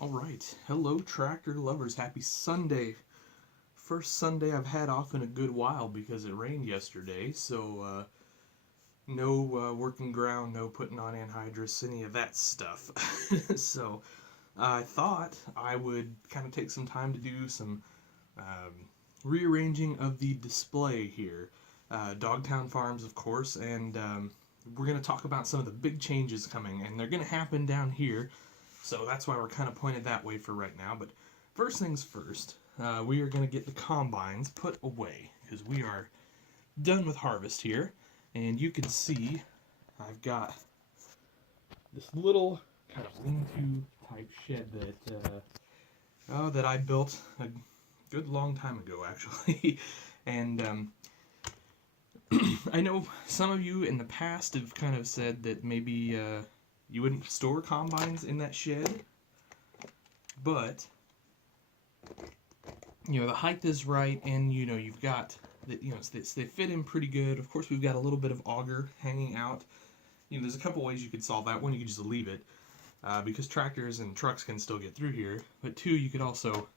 Alright, hello tractor lovers, happy Sunday. First Sunday I've had off in a good while because it rained yesterday, so no working ground, no putting on anhydrous, any of that stuff. So I thought I would kind of take some time to do some rearranging of the display here. Dogtown Farms, of course, and we're going to talk about some of the big changes coming, and they're going to happen down here. So that's why we're kind of pointed that way for right now. But first things first, we are going to get the combines put away because we are done with harvest here. And you can see I've got this little kind of lean-to type shed that I built a good long time ago, actually. And I know some of you in the past have kind of said that maybe you wouldn't store combines in that shed, but the height is right, and you've got that, they fit in pretty good. Of course, we've got a little bit of auger hanging out. There's a couple ways you could solve that. One, you could just leave it because tractors and trucks can still get through here. But two, you could also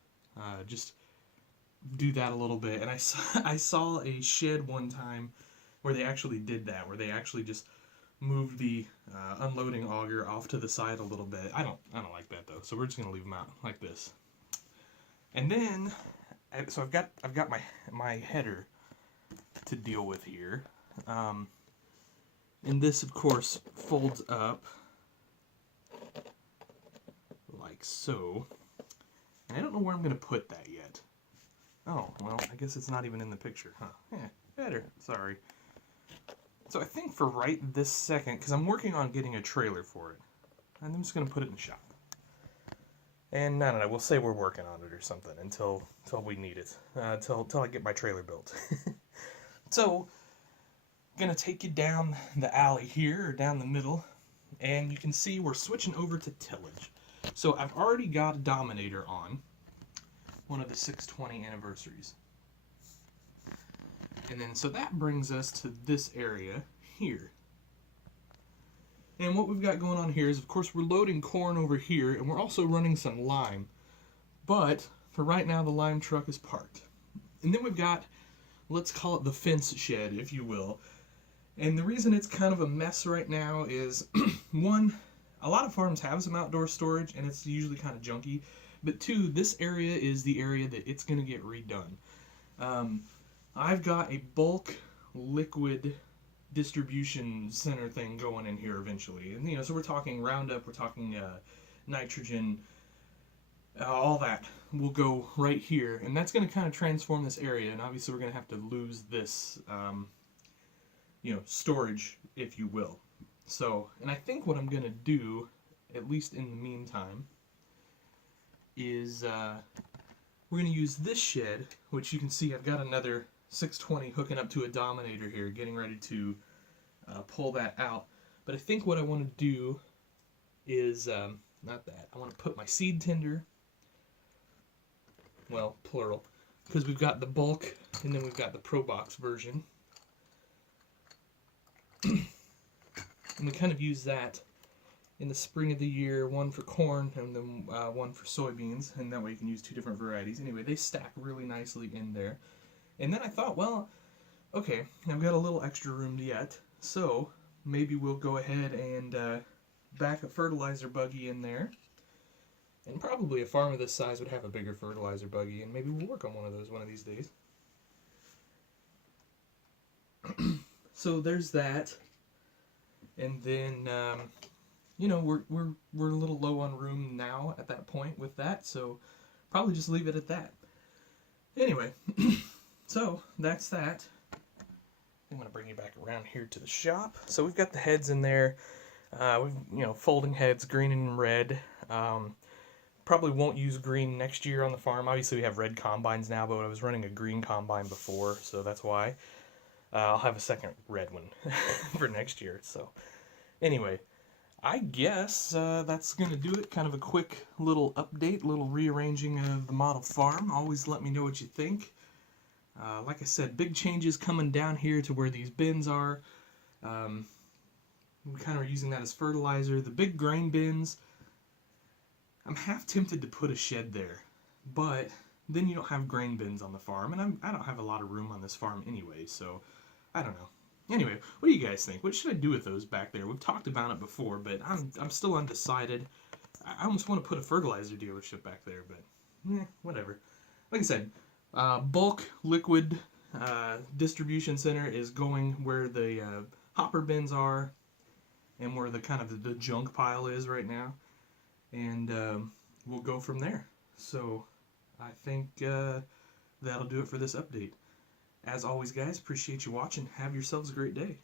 just do that a little bit. And I saw a shed one time where they actually did that, where they actually just moved the unloading auger off to the side a little bit. I don't like that though, so we're just gonna leave them out like this. And then, so I've got my header to deal with here, and this of course folds up like so. And I don't know where I'm gonna put that yet. Oh well, I guess it's not even in the picture, huh? Header. Sorry. So I think for right this second, because I'm working on getting a trailer for it, and I'm just going to put it in the shop. And I don't know, we'll say we're working on it or something until we need it, until I get my trailer built. So, I'm going to take you down the alley here, or down the middle, and you can see we're switching over to tillage. So I've already got a Dominator on, one of the 620 anniversaries. And then, so that brings us to this area here. And what we've got going on here is, of course, we're loading corn over here, and we're also running some lime. But, for right now, the lime truck is parked. And then we've got, let's call it the fence shed, if you will. And the reason it's kind of a mess right now is, one, a lot of farms have some outdoor storage, and it's usually kind of junky. But two, this area is the area that it's going to get redone. I've got a bulk liquid distribution center thing going in here eventually. And, so we're talking Roundup, we're talking nitrogen, all that will go right here. And that's going to kind of transform this area. And obviously we're going to have to lose this, storage, if you will. So, and I think what I'm going to do, at least in the meantime, is we're going to use this shed, which you can see I've got another 620 hooking up to a Dominator here, getting ready to pull that out. But I think what I want to do is, not that, I want to put my seed tender, well, plural, because we've got the bulk, and then we've got the Pro Box version. And we kind of use that in the spring of the year, one for corn and then one for soybeans, and that way you can use two different varieties. Anyway, they stack really nicely in there. And then I thought, well, okay, I've got a little extra room yet, so maybe we'll go ahead and back a fertilizer buggy in there. And probably a farm of this size would have a bigger fertilizer buggy, and maybe we'll work on one of those one of these days. So there's that. And then, we're a little low on room now at that point with that, so probably just leave it at that. Anyway, so that's that. I'm going to bring you back around here to the shop. So we've got the heads in there. We've, folding heads, green and red. Probably won't use green next year on the farm. Obviously we have red combines now, but I was running a green combine before, so that's why. I'll have a second red one for next year. So anyway, I guess that's going to do it. Kind of a quick little update, little rearranging of the model farm. Always let me know what you think. Like I said, big changes coming down here to where these bins are. We kind of are using that as fertilizer. The big grain bins, I'm half tempted to put a shed there, but then you don't have grain bins on the farm, and I don't have a lot of room on this farm anyway, so I don't know. Anyway, what do you guys think? What should I do with those back there? We've talked about it before, but I'm still undecided. I almost want to put a fertilizer dealership back there, but whatever. Like I said, bulk liquid distribution center is going where the hopper bins are, and where the kind of the junk pile is right now, and we'll go from there. So I think that'll do it for this update. As always, guys, appreciate you watching. Have yourselves a great day.